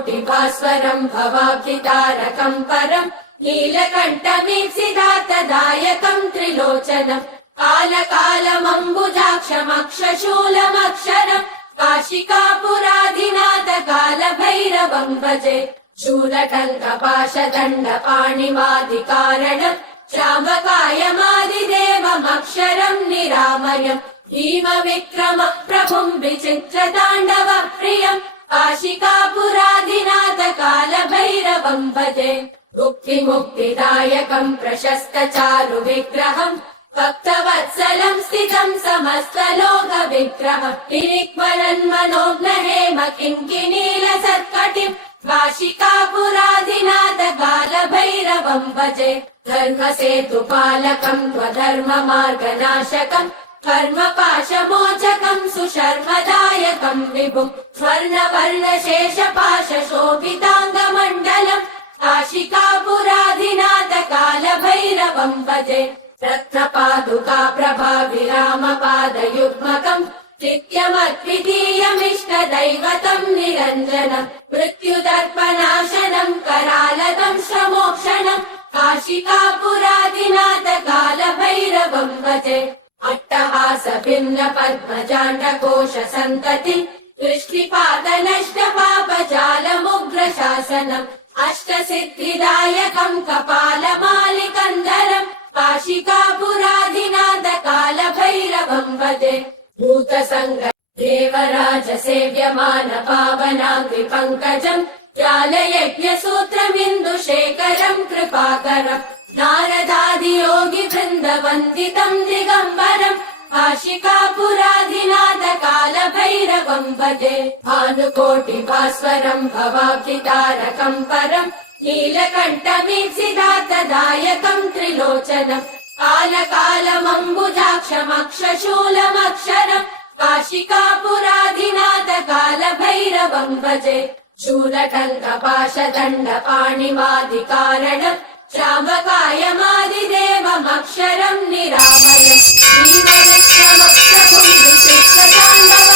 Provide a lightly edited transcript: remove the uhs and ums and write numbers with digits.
भानुकोटिभास्वरम् भवाब्धितारकम् परम् नीलकण्ठमीप्सितार्थदायकम् त्रिलोचनम् कालकालमम्बुजाक्षमक्षशूलमक्षरम् काशिकापुराधिनाथ कालभैरवम् भजे शूलटङ्कपाशदण्डपाणिमादिकारणम् श्यामकायमादिदेवमक्षरम् निरामयम् भीमविक्रम प्रभुम् विचित्रताण्डव प्रियम् काशिकापुराधिनाथ कालभैरवम् भजे मुक्तिमुक्तिदायकम् प्रशस्त चारु विग्रहम् भक्तवत्सलम् स्थितम् समस्तलोक विग्रहम् निरिक्मरन्मनोज्ञहेम किङ्किणीलसत्कटिम् काशिकापुराधिनाथ कालभैरवम् भजे धर्मसेतुपालकम् त्वधर्ममार्गनाशकम् कर्मपाशमोचकम् सुशर्मदायकम् विभुम् स्वर्णवर्णशेषपाशशोभिताङ्गमण्डलम् काशिकापुराधिनाथ कालभैरवम् भजे रत्नपादुका प्रभाविरामपादयुग्मकम् नित्यमद्वितीयमिष्टदैवतम् निरञ्जनम् मृत्युदर्पनाशनम् करालदम् श्रमोक्षणम् काशिकापुराधिनाथ कालभैरवम् भजे अट्टहास भिन्न पद्मजाण्डकोश सन्ततिम् दृष्टिपातनष्टपापजालमुग्रशासनम् अष्टसिद्धिदायकम् कपालमालिकन्दरम् काशिकापुराधिनाथ कालभैरवम् भजे भूतसङ्ग देवराज सेव्यमान पावनाङ्घ्रि पङ्कजम् जालयज्ञसूत्रमिन्दुशेखरम् कृपाकरम् नारदादियोगि वृन्दवन्दितम् दिगम्बरम् काशिकापुराधिनाथ कालभैरवम् भजे भानुकोटिभास्वरम् भवाब्धितारकम् परम् नीलकण्ठमीप्सितार्थदायकम् त्रिलोचनम् कालकालमम्बुजाक्षमक्षशूलमक्षरम् काशिकापुराधिनाथ कालभैरवम् भजे शूलटङ्कपाशदण्डपाणिमादिकारणम् श्यामकायमादिदेवमक्षरम् निरामयम् भीमविक्रम प्रभुम् विचित्रताण्डव